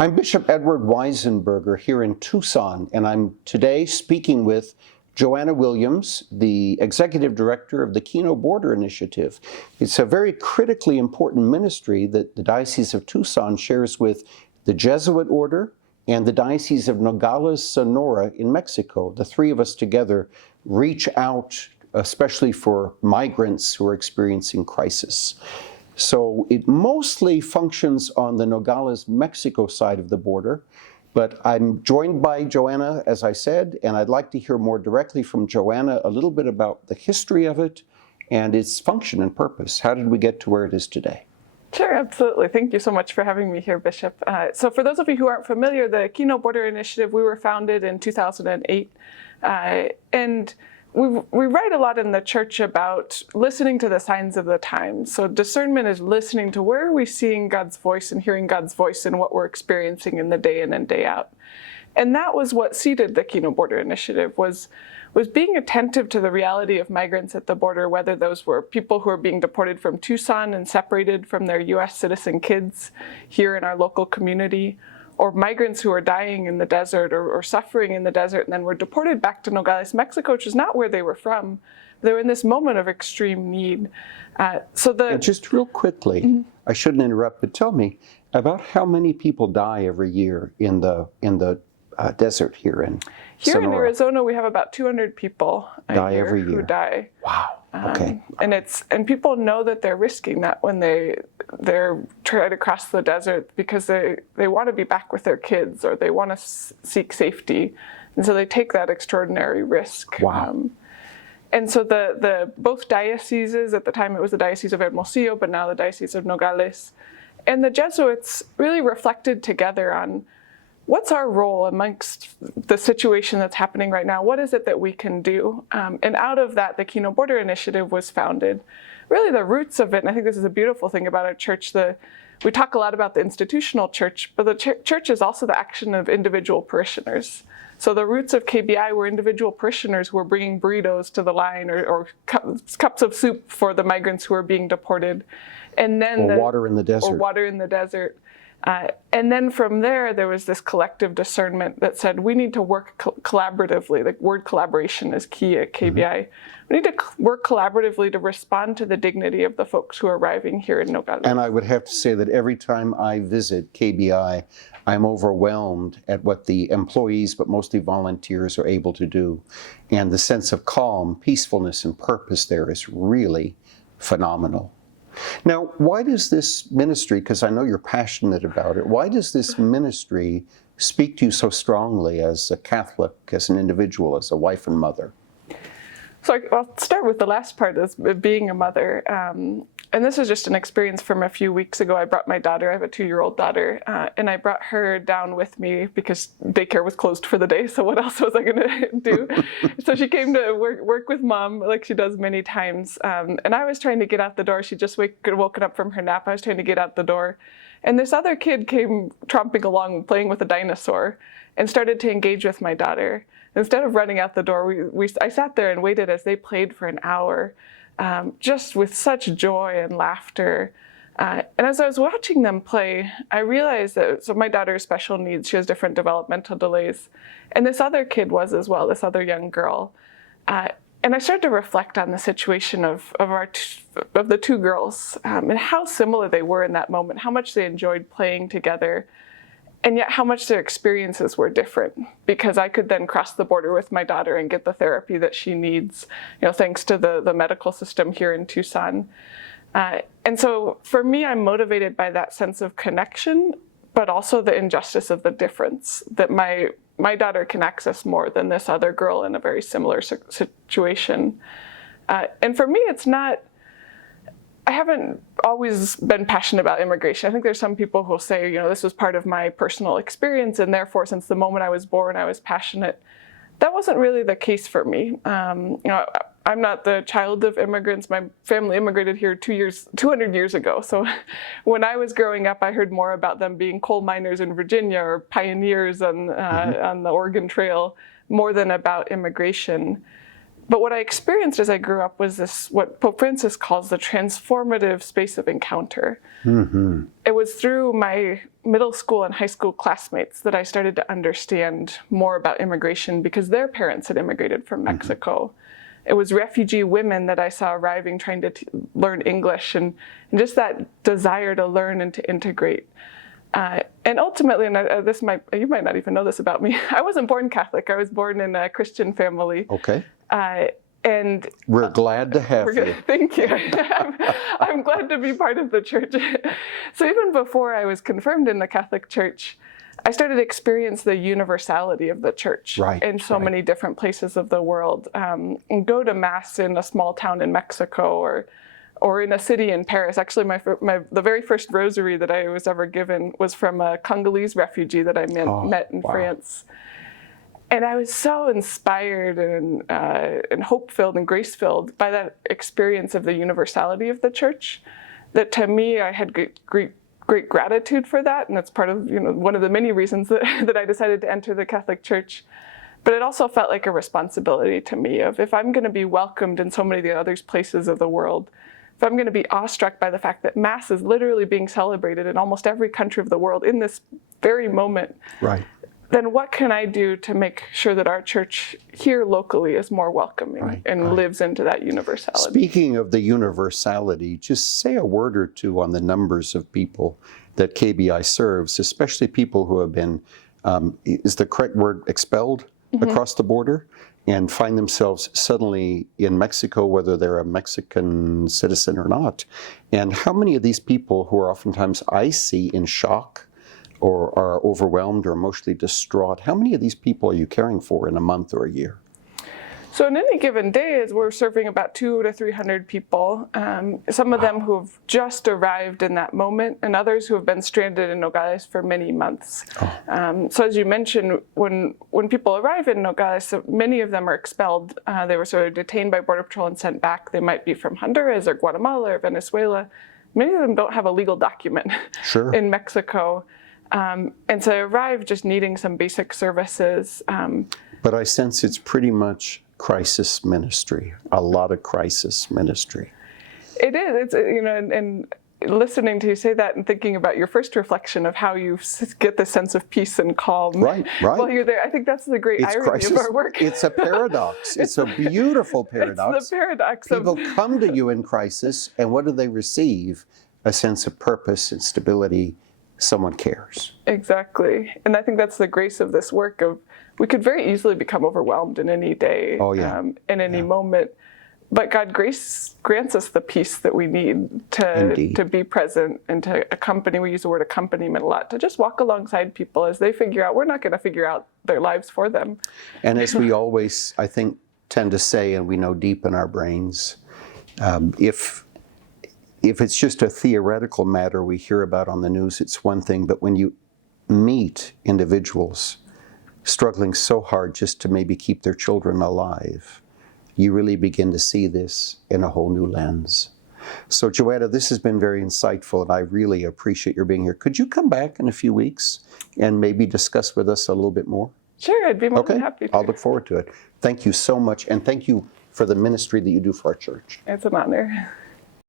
I'm Bishop Edward Weisenburger here in Tucson, and I'm today speaking with Joanna Williams, the Executive Director of the Kino Border Initiative. It's a very critically important ministry that the Diocese of Tucson shares with the Jesuit Order and the Diocese of Nogales, Sonora in Mexico. The three of us together reach out, especially for migrants who are experiencing crisis. So it mostly functions on the Nogales, Mexico side of the border, but I'm joined by Joanna, as I said, and I'd like to hear more directly from Joanna a little bit about the history of it and its function and purpose. How did we get to where it is today? Sure, absolutely. Thank you so much for having me here, Bishop. So for those of you who aren't familiar, the Kino Border Initiative, we were founded in 2008, and we write a lot in the church about listening to the signs of the times. So discernment is listening to where are we seeing God's voice and hearing God's voice in what we're experiencing in the day in and day out. And that was what seeded the Kino Border Initiative, was being attentive to the reality of migrants at the border, whether those were people who are being deported from Tucson and separated from their U.S. citizen kids here in our local community, or migrants who are dying in the desert or suffering in the desert and then were deported back to Nogales, Mexico, which is not where they were from. They were in this moment of extreme need. Just real quickly, I shouldn't interrupt, but tell me about how many people die every year in the desert here in Sonora. In Arizona, we have about 200 people every year who die. Wow. Okay. And people know that they're risking that when they're trying to cross the desert, because they want to be back with their kids or they want to seek safety, and so they take that extraordinary risk. Wow. And so the both dioceses, at the time it was the Diocese of Hermosillo, but now the Diocese of Nogales, and the Jesuits really reflected together on what's our role amongst the situation that's happening right now? What is it that we can do? And out of that, the Kino Border Initiative was founded. Really the roots of it, and I think this is a beautiful thing about our church, we talk a lot about the institutional church, but the church is also the action of individual parishioners. So the roots of KBI were individual parishioners who were bringing burritos to the line or cups of soup for the migrants who were being deported. And then water in the desert. Or water in the desert. And then from there was this collective discernment that said we need to work collaboratively. The word collaboration is key at KBI. We need to work collaboratively to respond to the dignity of the folks who are arriving here in Nogales. And I would have to say that every time I visit KBI, I'm overwhelmed at what the employees, but mostly volunteers, are able to do. And the sense of calm, peacefulness, and purpose there is really phenomenal. Now, why does this ministry, because I know you're passionate about it, why does this ministry speak to you so strongly as a Catholic, as an individual, as a wife and mother? So I'll start with the last part, as being a mother. And this is just an experience from a few weeks ago. I brought my daughter, I have a 2-year-old daughter, and I brought her down with me because daycare was closed for the day, so what else was I going to do? So she came to work with mom, like she does many times, and I was trying to get out the door. She just woken up from her nap. I was trying to get out the door, and this other kid came tromping along, playing with a dinosaur, and started to engage with my daughter. Instead of running out the door, I sat there and waited as they played for an hour, just with such joy and laughter. And as I was watching them play, I realized that, so my daughter has special needs. She has different developmental delays. And this other kid was as well, this other young girl. And I started to reflect on the situation of the two girls, and how similar they were in that moment, how much they enjoyed playing together, and yet how much their experiences were different, because I could then cross the border with my daughter and get the therapy that she needs, thanks to the medical system here in Tucson. And so for me, I'm motivated by that sense of connection, but also the injustice of the difference, that my daughter can access more than this other girl in a very similar situation. And for me, I haven't always been passionate about immigration. I think there's some people who'll say, this was part of my personal experience, and therefore, since the moment I was born, I was passionate. That wasn't really the case for me. I'm not the child of immigrants. My family immigrated here 200 years ago. So when I was growing up, I heard more about them being coal miners in Virginia or pioneers on the Oregon Trail, more than about immigration. But what I experienced as I grew up was this, what Pope Francis calls the transformative space of encounter. Mm-hmm. It was through my middle school and high school classmates that I started to understand more about immigration because their parents had immigrated from Mexico. It was refugee women that I saw arriving trying to learn English and just that desire to learn and to integrate. And ultimately, and you might not even know this about me, I wasn't born Catholic. I was born in a Christian family. Okay. And we're glad to have you. Thank you. I'm glad to be part of the church. So even before I was confirmed in the Catholic Church, I started to experience the universality of the church in so many different places of the world. And go to Mass in a small town in Mexico or in a city in Paris. Actually, the very first rosary that I was ever given was from a Congolese refugee that I met in France. And I was so inspired and hope-filled and grace-filled by that experience of the universality of the church, that to me I had great gratitude for that, and that's part of one of the many reasons that I decided to enter the Catholic Church. But it also felt like a responsibility to me of, if I'm going to be welcomed in so many of the other places of the world, if I'm going to be awestruck by the fact that Mass is literally being celebrated in almost every country of the world in this very moment, then what can I do to make sure that our church here locally is more welcoming and lives into that universality? Speaking of the universality, just say a word or two on the numbers of people that KBI serves, especially people who have been, is the correct word, expelled across the border and find themselves suddenly in Mexico, whether they're a Mexican citizen or not. And how many of these people who are oftentimes, I see, in shock or are overwhelmed or emotionally distraught, how many of these people are you caring for in a month or a year? So in any given day, we're serving about 200 to 300 people. Some of them who have just arrived in that moment, and others who have been stranded in Nogales for many months. So as you mentioned, when people arrive in Nogales, so many of them are expelled. They were sort of detained by Border Patrol and sent back. They might be from Honduras or Guatemala or Venezuela. Many of them don't have a legal document in Mexico. And so they arrive just needing some basic services. But I sense it's pretty much crisis ministry, a lot of crisis ministry. It is. It's, and listening to you say that and thinking about your first reflection of how you get this sense of peace and calm while you're there, I think that's the great irony of our work. It's a paradox. It's a beautiful paradox. It's the paradox. People come to you in crisis, and what do they receive? A sense of purpose and stability. Someone cares. Exactly. And I think that's the grace of this work of, we could very easily become overwhelmed in any day, in any moment. But God grants us the peace that we need to be present and to accompany. We use the word accompaniment a lot, to just walk alongside people as they figure out, we're not going to figure out their lives for them. And as we always, I think, tend to say, and we know deep in our brains, if it's just a theoretical matter we hear about on the news, it's one thing. But when you meet individuals struggling so hard just to maybe keep their children alive, you really begin to see this in a whole new lens. So Joanna, this has been very insightful, and I really appreciate your being here. Could you come back in a few weeks and maybe discuss with us a little bit more? Sure, I'd be more than happy to. I'll look forward to it. Thank you so much, and thank you for the ministry that you do for our church. It's an honor.